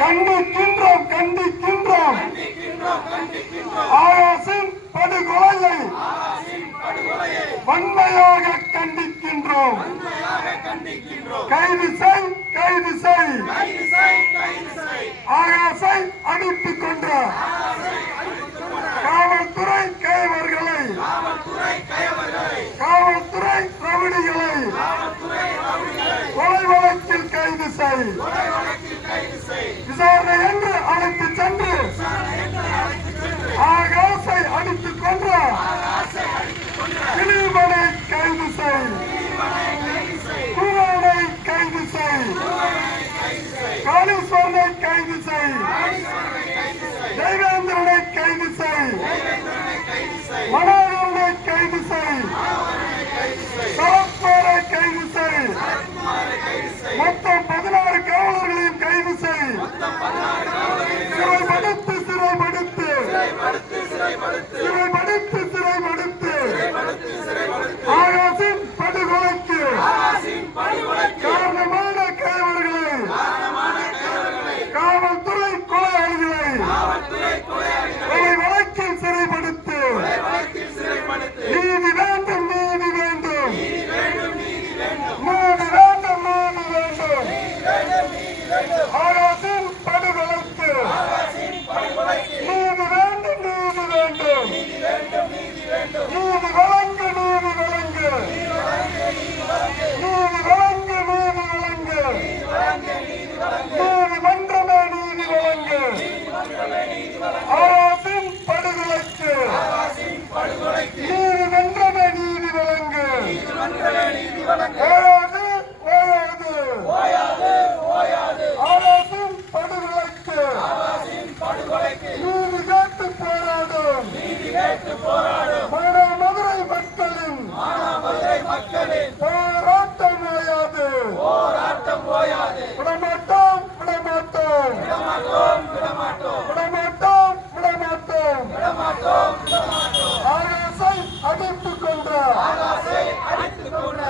கண்டிக்கின்றோம் கண்டிக்கின்றோம் ஆகாசின் படுகொலையை வன்மையாக கண்டிக்கின்றோம். கைது செய் கைது செய் ஆகாசை அடித்துக் கொன்ற காவல்துறை கைவர்களை காவல்துறை ரவுடிகளை கொலை வழக்கில் கைது செய். விசாரணை என்று அழைத்து சென்று ஆகாசை அடித்துக் கொன்ற திலீபனை கைது செய். குமாரை கைது செய். காளீஸ்வரனை கைது செய். தேவேந்திரனை கைது செய். மனோகரனை கைது செய். சரத்குமாரை கைது செய். மொத்தம் 16 காவலர்களையும் கைது செய். சிறைப்படுத்து சிறைப்படுத்து சிறைப்படுத்து சிறைப்படுத்து ஆகாசின் படுகொலைக்கு காரணமான கைவர்களை காவல்துறை கொலையாளிகளை கொலை வழக்கில் சிறைப்படுத்து. நீதி வேண்டும் நீதி வேண்டும் நீதி வேண்டும் நீதி வேண்டும் ஆகாசின் படுகொலைக்கு நீதி வேண்டும் நீதி வேண்டும் நீதி வழங்கு நீதி வழங்கு நீதி வழங்கு நீதி வழங்கு நீதிமன்றமே நீதி வழங்கு ஆகாசின் படுகொலைக்கு நீதிமன்றமே நீதி வழங்கு. ஓயாது ஆகாசின் படுகொலைக்கு நீதி கேட்டு போராடும் மதுரை மக்களின் போராட்டம் ஓயாது. விடமாட்டோம் விடமாட்டோம் விடமாட்டோம் விடமாட்டோம் ஆகாசை அடித்துக் கொன்ற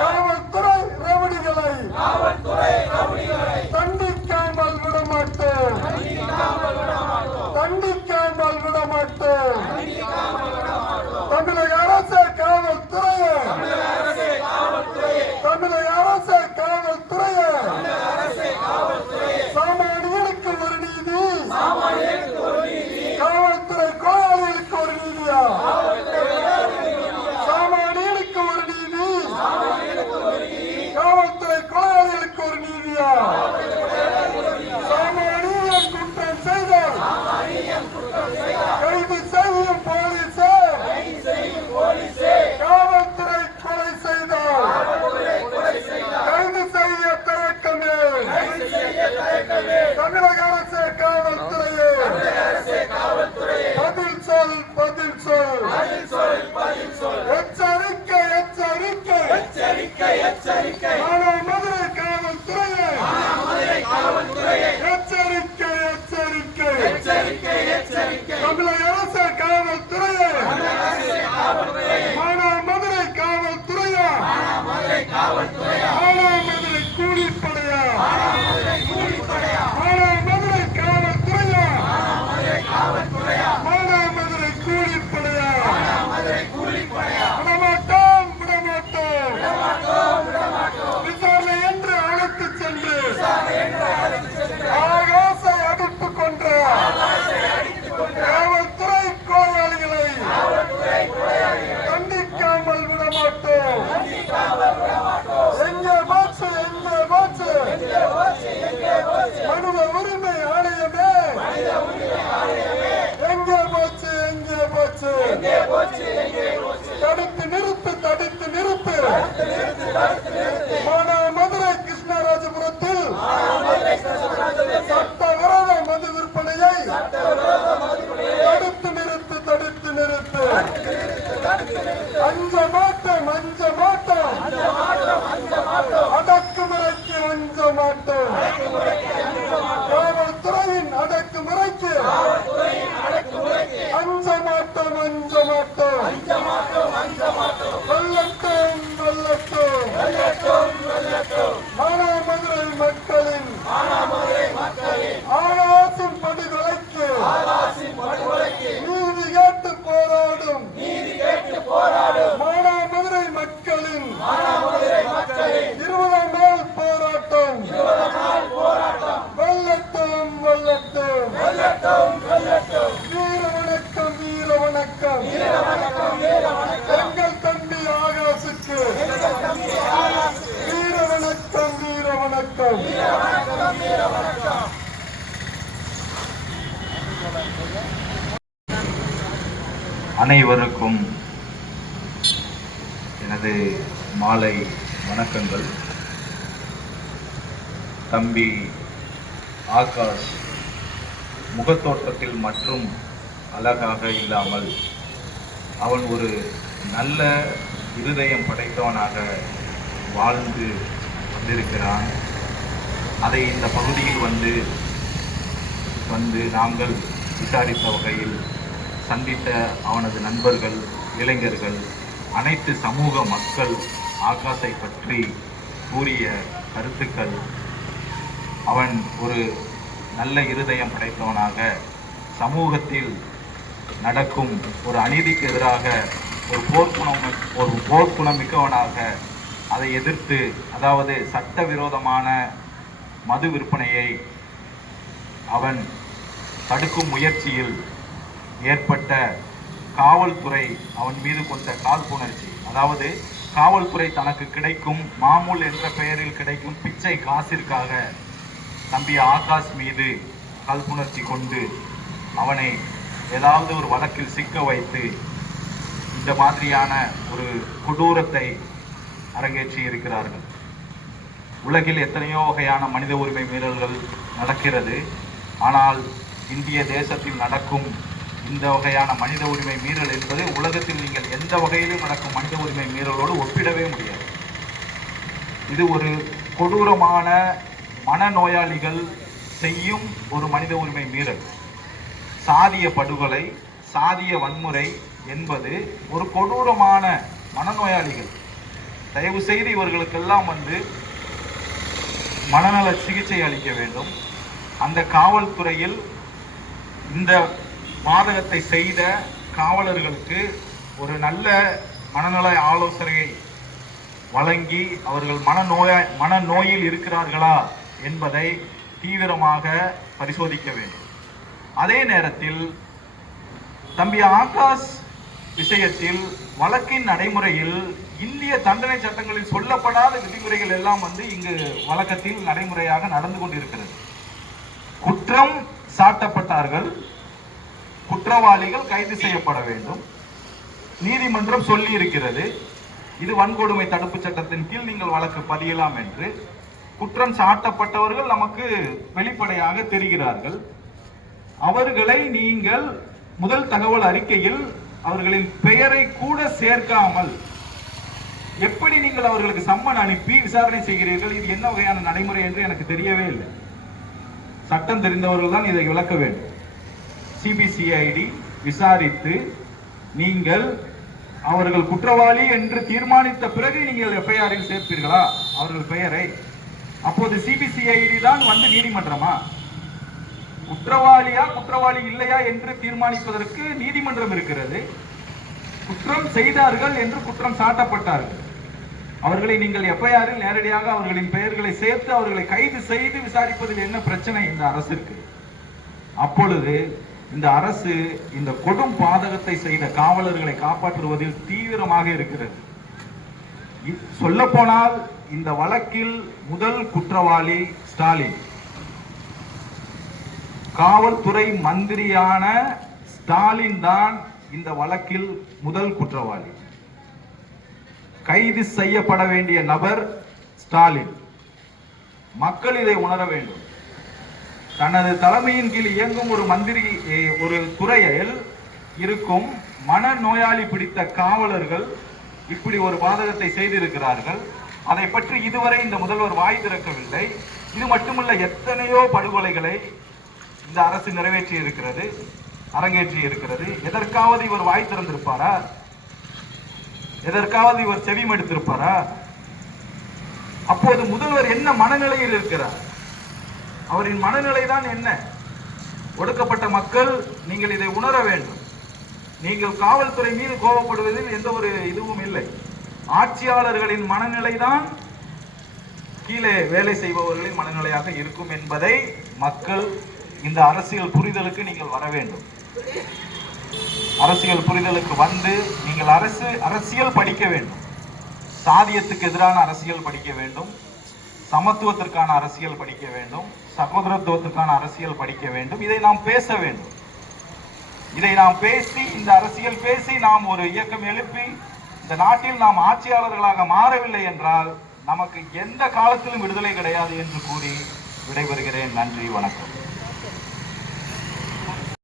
காவல்துறை ரவுடிகளை தண்டிக்காமல் விடமாட்டோம் தண்டிக்காமல் விடமாட்டோம். தமிழக அரசு காவல்துறையை தமிழக அரசு காவல்துறையை சாமானியனுக்கு ஒரு நீதி காவல்துறை கொலையாளிகளுக்கு ஒரு நீதியா? சாமானியனுக்கு ஒரு நீதி காவல்துறை கொலையாளிகளுக்கு ஒரு நீதியா? சாமானியன் குற்றம் செய்தால் கைது செய்யும் போலீசே காவல்துறை கொலை செய்தால் கைது செய்ய தயக்கமே. தமிழக அரசு காவல்துறையே பதில் சொல் பதில் சொல். எச்சரிக்கை எச்சரிக்கை மதுரை காவல்துறையே எச்சரிக்கை எச்சரிக்கை தமிழக அரசு காவல்துறையே மதுரை காவல்துறையா மதுரை கூலிப்படையா மதுரை காவல்துறையா மதுரை கூலிப்படையா விடமாட்டோம் விசாரணை என்று அழைத்து சென்று ஆகாசை அடித்துக் கொன்ற காவல்துறை கொலையாளிகளை கண்டிக்காமல் விடமாட்டோம். எங்கே போச்சு மனித உரிமை ஆணையமே எங்கே போச்சு தடுத்து நிறுத்து மதுரை கிருஷ்ணராஜபுரத்தில் சட்டவிரோத மது விற்பனையை தடுத்து நிறுத்து அஞ்ச மாட்டோம் அடக்குமுறைக்கு அஞ்ச மாட்டோம். காவல்துறையின் அடக்குமுறைக்கு அஞ்ச மாட்டோம் வெல்லட்டும் மதுரை மக்கள் வணக்கம். அனைவருக்கும் எனது மாலை வணக்கங்கள். தம்பி ஆகாஷ் முகத்தோட்டத்தில் மற்றும் அழகாக இல்லாமல் அவன் ஒரு நல்ல இருதயம் படைத்தவனாக வாழ்ந்து வந்திருக்கிறான். அதை இந்த பகுதியில் வந்து நாங்கள் விசாரித்த வகையில் சந்தித்த அவனது நண்பர்கள், இளைஞர்கள், அனைத்து சமூக மக்கள் ஆகாஷை பற்றி கூறிய கருத்துக்கள், அவன் ஒரு நல்ல இருதயம் படைத்தவனாக, சமூகத்தில் நடக்கும் ஒரு அநீதிக்கு எதிராக ஒரு போர்க்குணம் மிக்கவனாக அதை எதிர்த்து, அதாவது சட்டவிரோதமான மது விற்பனையை அவன் தடுக்கும் முயற்சியில் ஏற்பட்ட காவல்துறை அவன் மீது கொண்ட காழ்ப்புணர்ச்சி, அதாவது காவல்துறை தனக்கு கிடைக்கும் மாமூல் என்ற பெயரில் கிடைக்கும் பிச்சை காசிற்காக தம்பி ஆகாஷ் மீது காழ்ப்புணர்ச்சி கொண்டு அவனை ஏதாவது ஒரு வழக்கில் சிக்க வைத்து இந்த மாதிரியான ஒரு கொடூரத்தை அரங்கேற்றி இருக்கிறார்கள். உலகில் எத்தனையோ வகையான மனித உரிமை மீறல்கள் நடக்கிறது. ஆனால் இந்திய தேசத்தில் நடக்கும் இந்த வகையான மனித உரிமை மீறல் என்பது உலகத்தில் நீங்கள் எந்த வகையிலும் நடக்கும் மனித உரிமை மீறலோடு ஒப்பிடவே முடியாது. இது ஒரு கொடூரமான மனநோயாளிகள் செய்யும் ஒரு மனித உரிமை மீறல். சாதிய படுகொலை, சாதிய வன்முறை என்பது ஒரு கொடூரமான மனநோயாளிகள். தயவு செய்து இவர்களுக்கெல்லாம் மனநல சிகிச்சை அளிக்க வேண்டும். அந்த காவல்துறையில் இந்த பாதகத்தை செய்த காவலர்களுக்கு ஒரு நல்ல மனநல ஆலோசனையை வழங்கி அவர்கள் மனநோயில் இருக்கிறார்களா என்பதை தீவிரமாக பரிசோதிக்க வேண்டும். அதே நேரத்தில் தம்பி ஆகாஷ் விஷயத்தில் வழக்கின் நடைமுறையில் இந்திய தண்டனை சட்டங்களில் சொல்லப்படாத விதிமுறைகள் எல்லாம் இங்கு வழக்கத்தில் நடைமுறையாக நடந்து கொண்டிருக்கிறது. குற்றம் சாட்டப்பட்டார்கள், குற்றவாளிகள் கைது செய்யப்பட வேண்டும். நீதிமன்றம் சொல்லி இருக்கிறது, இது வன்கொடுமை தடுப்பு சட்டத்தின் கீழ் நீங்கள் வழக்கு பதியலாம் என்று. குற்றம் சாட்டப்பட்டவர்கள் நமக்கு வெளிப்படையாக தெரிகிறார்கள். அவர்களை நீங்கள் முதல் தகவல் அறிக்கையில் அவர்களின் பெயரை கூட சேர்க்காமல் எப்படி நீங்கள் அவர்களுக்கு சம்மன் அனுப்பி விசாரணை செய்கிறீர்கள்? இது என்ன வகையான நடைமுறை என்று எனக்கு தெரியவே இல்லை. சட்டம் தெரிந்தவர்கள் தான் இதை விளக்க வேண்டும். சிபிசிஐடி விசாரித்து நீங்கள் அவர்கள் குற்றவாளி என்று தீர்மானித்த பிறகு நீங்கள் எஃப்ஐஆரில் சேர்ப்பீர்களா அவர்கள் பெயரை? அப்போது சிபிசிஐடி தான் நீதிமன்றமா? குற்றவாளியா குற்றவாளி இல்லையா என்று தீர்மானிப்பதற்கு நீதிமன்றம் இருக்கிறது. குற்றம் செய்தார்கள் என்று குற்றம் சாட்டப்பட்டார்கள், அவர்களை நீங்கள் எஃப்ஐஆரில் நேரடியாக அவர்களின் பெயர்களை சேர்த்து அவர்களை கைது செய்து விசாரிப்பதில் என்ன பிரச்சனை இந்த அரசிற்கு? அப்பொழுது இந்த அரசு இந்த கொடும் பாதகத்தை செய்த காவலர்களை காப்பாற்றுவதில் தீவிரமாக இருக்கிறது. சொல்ல போனால் இந்த வழக்கில் முதல் குற்றவாளி ஸ்டாலின். காவல்துறை மந்திரியான ஸ்டாலின் தான் இந்த வழக்கில் முதல் குற்றவாளி. கைது செய்யப்பட வேண்டிய நபர் ஸ்டாலின். மக்கள் இதை உணர வேண்டும். தனது தலைமையின் கீழ் இயங்கும் ஒரு துறையில் இருக்கும் மனநோயாளி பிடித்த காவலர்கள் இப்படி ஒரு பாதகத்தை செய்திருக்கிறார்கள். அதை பற்றி இதுவரை இந்த முதல்வர் வாய் திறக்கவில்லை. இது மட்டுமல்ல, எத்தனையோ படுகொலைகளை இந்த அரசு நிறைவேற்றி இருக்கிறது, அரங்கேற்றி இருக்கிறது. எதற்காவது இவர் வாய் திறந்திருப்பாரா? எதற்காவது இவர் செவிமடுத்திருப்பாரா? அப்போது முதல்வர் என்ன மனநிலையில் இருக்கிறார்? அவரின் மனநிலை தான் என்ன? ஒடுக்கப்பட்ட மக்கள், நீங்கள் இதை உணர வேண்டும். நீங்கள் காவல்துறை மீது கோபப்படுவதில் எந்த ஒரு இதுவும் இல்லை. ஆட்சியாளர்களின் மனநிலை தான் கீழே வேலை செய்பவர்களின் மனநிலையாக இருக்கும் என்பதை மக்கள் இந்த அரசியல் புரிதலுக்கு நீங்கள் வர வேண்டும். அரசியல் புரிதலுக்கு வந்து நீங்கள் அரசியல் படிக்க வேண்டும். சாதியத்துக்கு எதிரான அரசியல் படிக்க வேண்டும், சமத்துவத்திற்கான அரசியல் படிக்க வேண்டும், சகோதரத்துவத்திற்கான அரசியல் படிக்க வேண்டும். இதை நாம் பேச வேண்டும். இதை நாம் பேசி, இந்த அரசியல் பேசி நாம் ஒரு இயக்கம் எழுப்பி இந்த நாட்டில் நாம் ஆட்சியாளர்களாக மாறவில்லை என்றால் நமக்கு எந்த காலத்திலும் விடுதலை கிடையாது என்று கூறி விடைபெறுகிறேன். நன்றி, வணக்கம்.